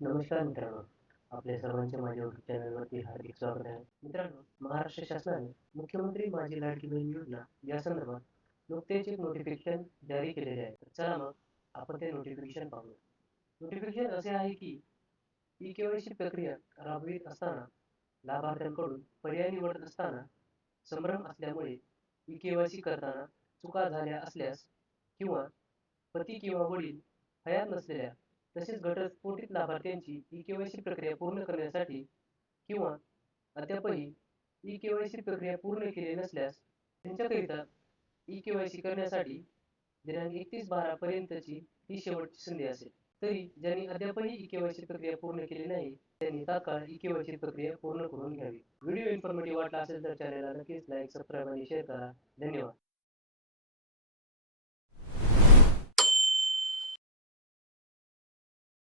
नमस्कार मित्रांनो. आपल्या सर्वांचे माझ्या युट्यूब चॅनलवरती हार्दिक स्वागत आहे. मित्रांनो महाराष्ट्र शासनाने मुख्यमंत्री माझी लाडकी बहीण योजना या संदर्भात नुकतेच एक नोटिफिकेशन जारी केलेले आहे. तर चला मग आपण ते नोटिफिकेशन पाहूया. नोटिफिकेशन असे आहे की ई केवायसी प्रक्रिया राबवित असताना लाभार्थ्यांकडून पर्याय निवडत असताना संभ्रम असल्यामुळे ई केवायसी करताना चुका झाल्या असल्यास किंवा पती किंवा वडील हयात नसलेल्या तसेच घटस्फोटित लाभार्थ्यांची ई केवायसी प्रक्रिया पूर्ण करण्यासाठी किंवा अद्यापही ई केवायसी प्रक्रिया पूर्ण केली नसल्यास त्यांच्याकरिता ई केवायसी करण्यासाठी दिनांक एकतीस बारा पर्यंतची ही शेवटची संधी असेल. तरी ज्यांनी अद्यापही ई केवायसी प्रक्रिया पूर्ण केली नाही त्यांनी तात्काळ ई केवायसी प्रक्रिया पूर्ण करून घ्यावी. व्हिडिओ इन्फॉर्मेटिव्ह वाटला असेल तर चॅनलला नक्कीच लाईक सबस्क्राईब आणि शेअर करा. धन्यवाद.